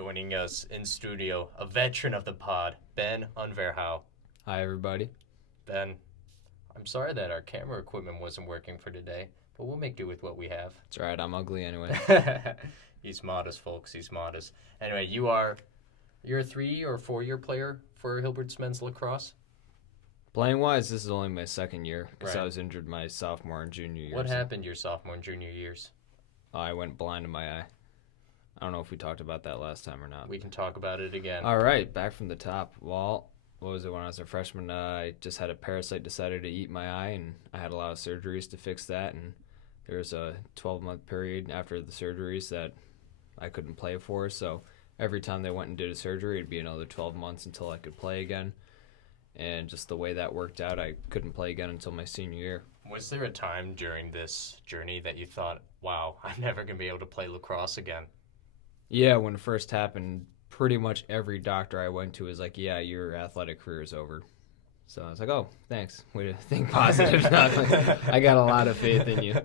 Joining us in studio, a veteran of the pod, Ben Unverhau. Hi, everybody. Ben, I'm sorry that our camera equipment wasn't working for today, but we'll make do with what we have. It's all right. I'm ugly anyway. He's modest, folks. He's modest. Anyway, you're a 3 or 4 year player for Hilbert's men's lacrosse. Playing wise, this is only my second year because Right. I was injured my sophomore and junior year. What happened your sophomore and junior years? I went blind in my eye. I don't know if we talked about that last time or not. We can talk about it again. All right, back from the top. Well, what was it when I was a freshman? I just had a parasite decided to eat my eye, and I had a lot of surgeries to fix that. And there was a 12-month period after the surgeries that I couldn't play for. So every time they went and did a surgery, it'd be another 12 months until I could play again. And just the way that worked out, I couldn't play again until my senior year. Was there a time during this journey that you thought, wow, I'm never going to be able to play lacrosse again? Yeah, when it first happened, pretty much every doctor I went to was like, yeah, your athletic career is over. So I was like, oh, thanks. Way to think positive. I got a lot of faith in you.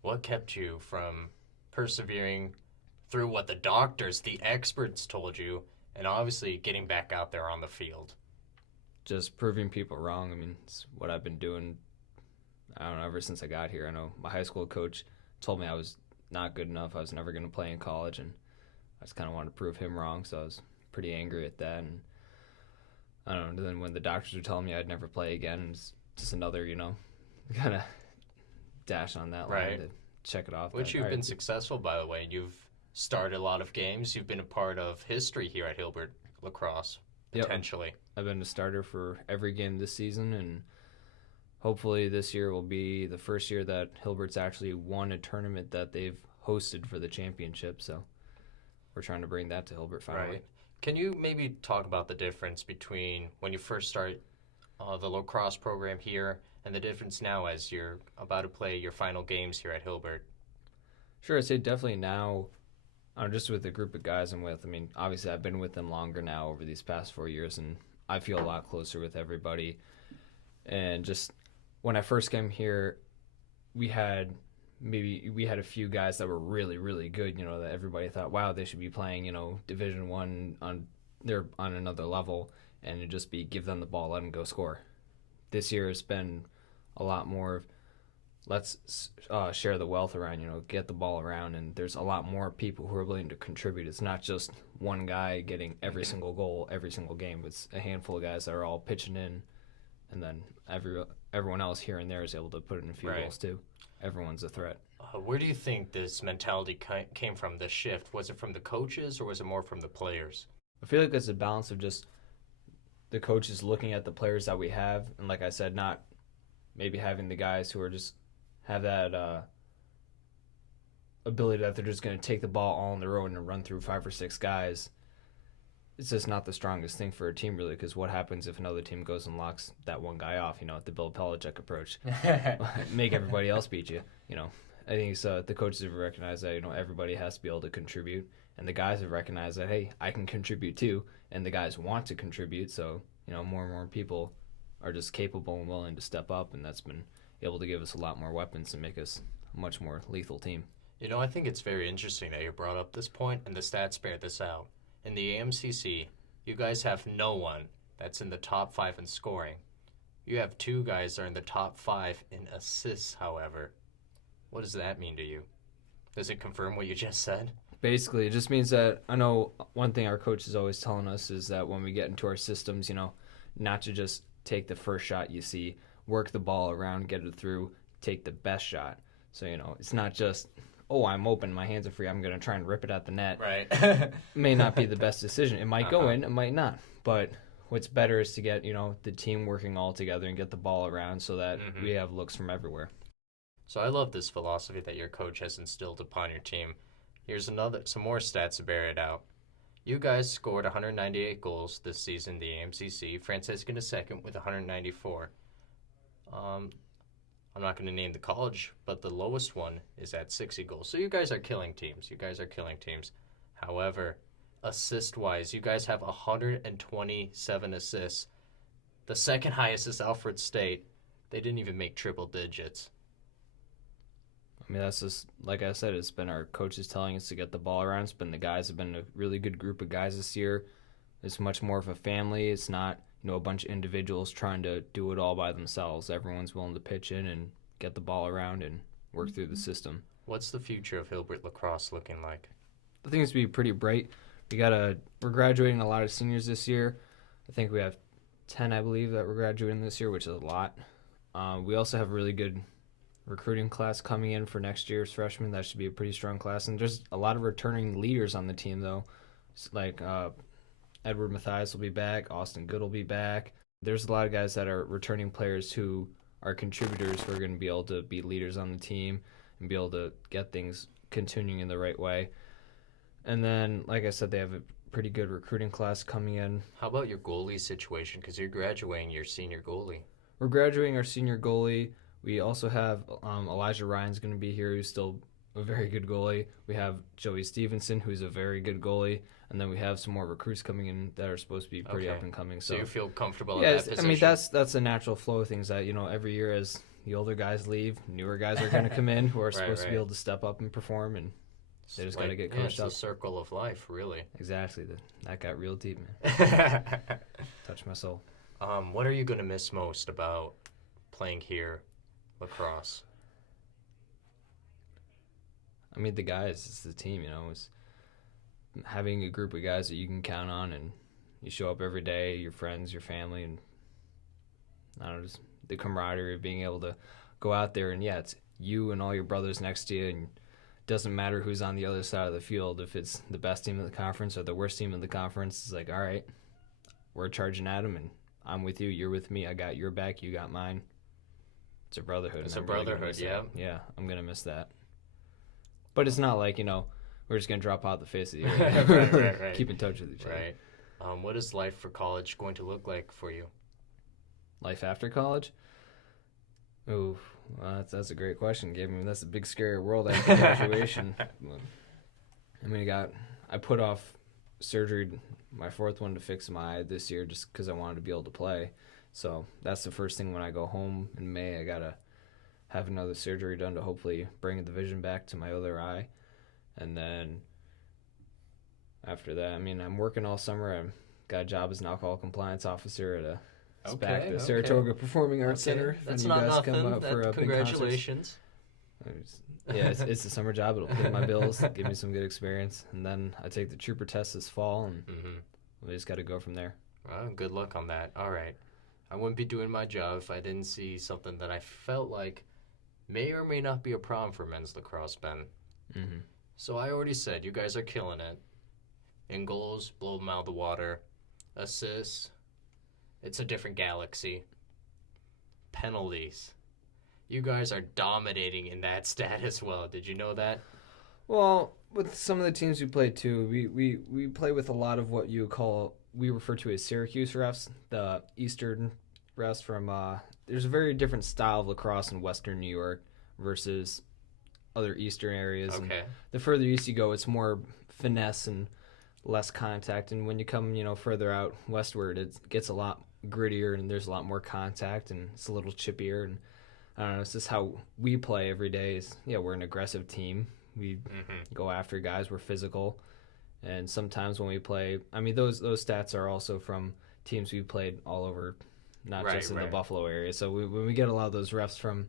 What kept you from persevering through what the doctors, the experts told you, and obviously getting back out there on the field? Just proving people wrong. I mean, it's what I've been doing, I don't know, ever since I got here. I know my high school coach told me I was not good enough. I was never going to play in college, and I just kind of wanted to prove him wrong, so I was pretty angry at that. And I don't know, then when the doctors were telling me I'd never play again, it's just another, kind of dash on that line Right. to check it off. Which that, you've all been right, successful, by the way. You've started a lot of games. You've been a part of history here at Hilbert Lacrosse, Yep. potentially. I've been a starter for every game this season, and hopefully this year will be the first year that Hilbert's actually won a tournament that they've hosted for the championship, so we're trying to bring that to Hilbert finally. Right. Can you maybe talk about the difference between when you first started the lacrosse program here and the difference now as you're about to play your final games here at Hilbert? Sure, I'd say definitely now, just with the group of guys I'm with. I mean, obviously I've been with them longer now over these past 4 years, and I feel a lot closer with everybody. And just when I first came here, we had a few guys that were really, really good, that everybody thought, wow, they should be playing, Division One they're on another level, and it'd just be give them the ball, let them go score. This year it's been a lot more of let's share the wealth around, get the ball around, and there's a lot more people who are willing to contribute. It's not just one guy getting every single goal every single game. It's a handful of guys that are all pitching in, and then everyone else here and there is able to put in a few Right. goals too. Everyone's a threat. Where do you think this mentality came from, this shift? Was it from the coaches or was it more from the players? I feel like it's a balance of just the coaches looking at the players that we have, and like I said, not maybe having the guys who are just have that ability that they're just going to take the ball all on their own and run through 5 or 6 guys. It's just not the strongest thing for a team, really, because what happens if another team goes and locks that one guy off, the Bill Belichick approach? Make everybody else beat you, I think so. The coaches have recognized that, everybody has to be able to contribute, and the guys have recognized that, hey, I can contribute too, and the guys want to contribute, so, more and more people are just capable and willing to step up, and that's been able to give us a lot more weapons and make us a much more lethal team. I think it's very interesting that you brought up this point, and the stats bear this out. In the AMCC, you guys have no one that's in the top 5 in scoring. You have 2 guys that are in the top 5 in assists, however. What does that mean to you? Does it confirm what you just said? Basically, it just means that I know one thing our coach is always telling us is that when we get into our systems, not to just take the first shot you see, work the ball around, get it through, take the best shot. So, it's not just, oh, I'm open, my hands are free, I'm going to try and rip it at the net. Right. It may not be the best decision. It might go in, it might not. But what's better is to get, the team working all together and get the ball around so that we have looks from everywhere. So I love this philosophy that your coach has instilled upon your team. Here's some more stats to bear it out. You guys scored 198 goals this season in the AMCC. Franciscan is second with 194. I'm not going to name the college, but the lowest one is at 60 goals. So you guys are killing teams. However, assist-wise, you guys have 127 assists. The second highest is Alfred State. They didn't even make triple digits. I mean, that's just, like I said, it's been our coaches telling us to get the ball around. It's been the guys have been a really good group of guys this year. It's much more of a family. It's not, a bunch of individuals trying to do it all by themselves. Everyone's willing to pitch in and get the ball around and work through the system. What's the future of Hilbert Lacrosse looking like? I think it's going to be pretty bright. We're graduating a lot of seniors this year. I think we have 10, I believe, that we're graduating this year, which is a lot. We also have a really good recruiting class coming in for next year's freshmen. That should be a pretty strong class. And there's a lot of returning leaders on the team, though. Like Edward Mathias will be back. Austin Good will be back. There's a lot of guys that are returning players who are contributors who are going to be able to be leaders on the team and be able to get things continuing in the right way. And then, like I said, they have a pretty good recruiting class coming in. How about your goalie situation? Because you're graduating your senior goalie. We're graduating our senior goalie. We also have Elijah Ryan's going to be here, who's still a very good goalie. We have Joey Stevenson, who's a very good goalie. And then we have some more recruits coming in that are supposed to be pretty up and coming. So you feel comfortable in that position? I mean, that's a natural flow of things that, every year as the older guys leave, newer guys are going to come in who are supposed to be able to step up and perform, and they just got to get coached up. It's the circle of life, really. Exactly. That got real deep, man. Touched my soul. What are you going to miss most about playing here, lacrosse? I mean, the guys, it's the team, it's having a group of guys that you can count on, and you show up every day, your friends, your family, and I don't know, just the camaraderie of being able to go out there, and it's you and all your brothers next to you, and it doesn't matter who's on the other side of the field. If it's the best team in the conference or the worst team in the conference, it's like, all right, we're charging at them, and I'm with you, you're with me, I got your back, you got mine. It's a brotherhood. It's a brotherhood, yeah. Yeah, I'm going to miss that. But it's not like, we're just going to drop out the face of the earth. Right. Keep in touch with each other. Right. What is life for college going to look like for you? Life after college? Ooh, well, that's a great question, Gabe. That's a big, scary world after graduation. I put off surgery, my fourth one, to fix my eye this year just because I wanted to be able to play. So that's the first thing when I go home in May. I got to have another surgery done to hopefully bring the vision back to my other eye. And then after that, I'm working all summer. I've got a job as an alcohol compliance officer at the Saratoga Performing Arts Center. That's not nothing. Congratulations. It's a summer job. It'll pay my bills, give me some good experience. And then I take the trooper test this fall, and we just got to go from there. Well, good luck on that. All right. I wouldn't be doing my job if I didn't see something that I felt like may or may not be a problem for men's lacrosse, Ben. Mm-hmm. So I already said you guys are killing it. In goals, blow them out of the water. Assists, it's a different galaxy. Penalties, you guys are dominating in that stat as well. Did you know that? Well, with some of the teams we played too, we play with a lot of what we refer to as Syracuse refs, the Eastern refs from. There's a very different style of lacrosse in Western New York versus other Eastern areas. Okay. And the further east you go, it's more finesse and less contact. And when you come, further out westward, it gets a lot grittier and there's a lot more contact and it's a little chippier. And I don't know, it's just how we play every day. We're an aggressive team. We go after guys. We're physical. And sometimes when we play, those stats are also from teams we've played all over, not just in the Buffalo area. So when we get a lot of those refs from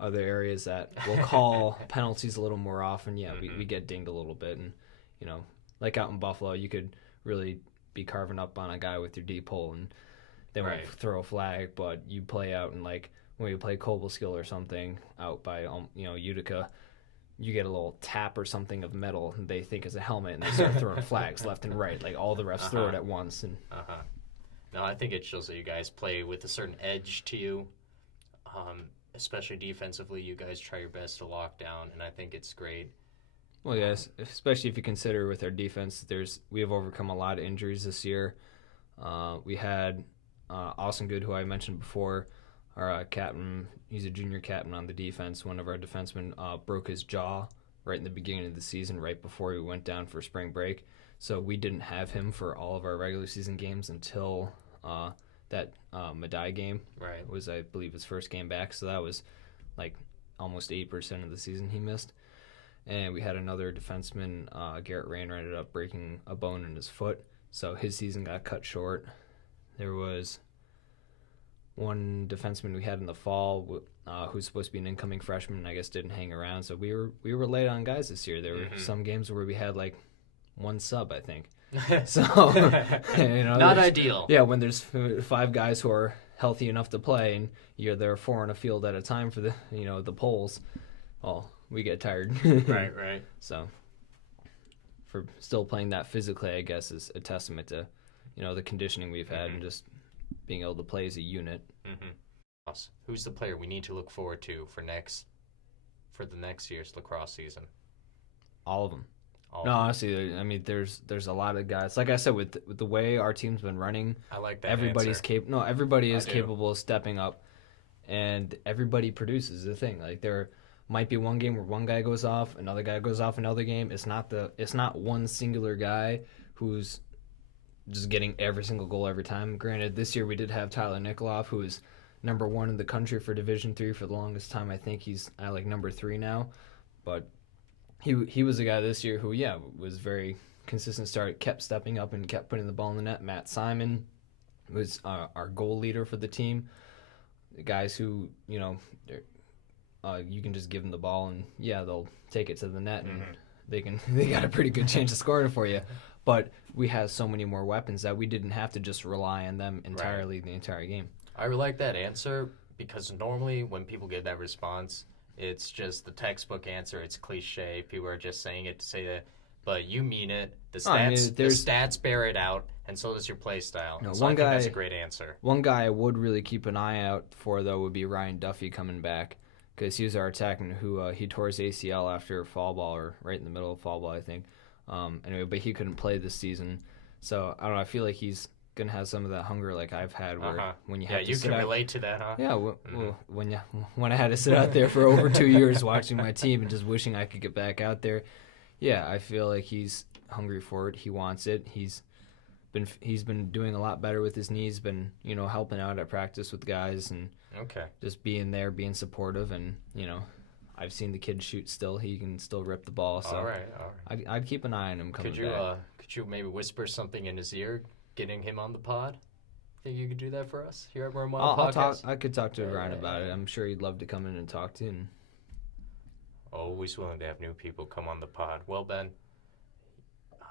other areas that will call penalties a little more often, we get dinged a little bit. And, like out in Buffalo, you could really be carving up on a guy with your deep hole and they won't throw a flag. But you play out and like when we play Cobleskill or something out by, Utica, you get a little tap or something of metal and they think is a helmet and they start throwing flags left and right. Like all the refs throw it at once. And No, I think it shows that you guys play with a certain edge to you. Especially defensively, you guys try your best to lock down, and I think it's great. Well, yes, especially if you consider with our defense, we have overcome a lot of injuries this year. We had Austin Good, who I mentioned before, our captain. He's a junior captain on the defense. One of our defensemen broke his jaw right in the beginning of the season, right before we went down for spring break. So we didn't have him for all of our regular season games until that Madai game was, I believe, his first game back. So that was like almost 8% of the season he missed. And we had another defenseman, Garrett Rainer, ended up breaking a bone in his foot, so his season got cut short. There was one defenseman we had in the fall who's supposed to be an incoming freshman and I guess didn't hang around. So we were late on guys this year. There were some games where we had like one sub, I think. So not ideal. Yeah, when there's 5 guys who are healthy enough to play and you're there 4 on a field at a time for the the polls, well, we get tired. Right. So for still playing that physically, I guess, is a testament to the conditioning we've had and just being able to play as a unit. Who's the player we need to look forward to for the next year's lacrosse season? All of them. Honestly, I mean, there's a lot of guys. Like I said, with the way our team's been running, I like that. Everybody's capable. No, everybody is capable of stepping up, and everybody produces. The thing, like there might be one game where one guy goes off, another guy goes off another game. It's not one singular guy who's just getting every single goal every time. Granted, this year we did have Tyler Nikoloff, who is number 1 in the country for Division III for the longest time. I think he's at like number 3 now, but he was a guy this year who was very consistent. Kept stepping up and kept putting the ball in the net. Matt Simon was our goal leader for the team. The guys who you can just give them the ball and they'll take it to the net and they got a pretty good chance of scoring for you. But we have so many more weapons that we didn't have to just rely on them entirely the entire game. I like that answer because normally when people give that response, it's just the textbook answer. It's cliche. People are just saying it to say that, but you mean it. The stats bear it out, and so does your play style. So I think that's a great answer. One guy I would really keep an eye out for, though, would be Ryan Duffy coming back because he was our attackman who he tore his ACL after fall ball or right in the middle of fall ball, I think. Anyway, but he couldn't play this season. So, I don't know, I feel like he's going to have some of that hunger like I've had where when you have to sit out. Yeah, you can relate to that, huh? Yeah, when I had to sit out there for over 2 years watching my team and just wishing I could get back out there. Yeah, I feel like he's hungry for it. He wants it. He's been doing a lot better with his knees, been, helping out at practice with guys and just being there, being supportive and, I've seen the kid shoot still. He can still rip the ball. So all right. I'd keep an eye on him coming back. Could you maybe whisper something in his ear, getting him on the pod? Think you could do that for us here at Wormwild Podcast? I could talk to Ryan about it. I'm sure he'd love to come in and talk to him. Always willing to have new people come on the pod. Well, Ben,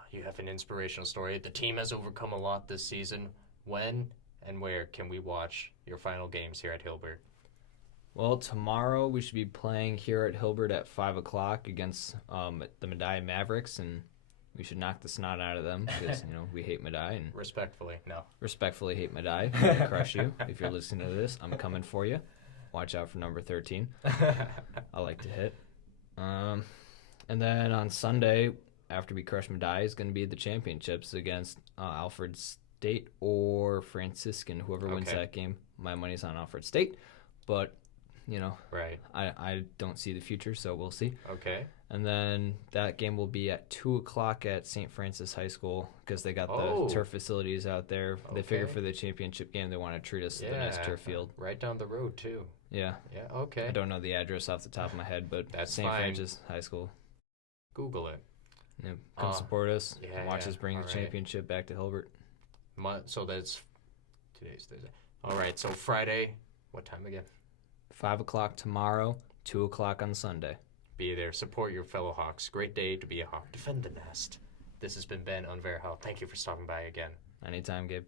you have an inspirational story. The team has overcome a lot this season. When and where can we watch your final games here at Hilbert? Well, tomorrow we should be playing here at Hilbert at 5 o'clock against the Medaille Mavericks, and we should knock the snot out of them because, we hate Medaille. And Respectfully hate Medaille. I'm going to crush you. If you're listening to this, I'm coming for you. Watch out for number 13. I like to hit. And then on Sunday, after we crush Medaille, is going to be the championships against Alfred State or Franciscan. Whoever wins that game, my money's on Alfred State. But I don't see the future, so we'll see. Okay. And then that game will be at 2 o'clock at St. Francis High School because they got the turf facilities out there. They figure for the championship game they want to treat us to the nice turf field. Right down the road, too. Yeah. Yeah, okay. I don't know the address off the top of my head, but that's St. Francis High School. Google it. Yeah, come support us. Watch us bring the championship back to Hilbert. So today's Thursday. All right, so Friday, what time again? 5 o'clock tomorrow, 2 o'clock on Sunday. Be there. Support your fellow Hawks. Great day to be a Hawk. Defend the nest. This has been Ben Unverhau. Thank you for stopping by again. Anytime, Gabe.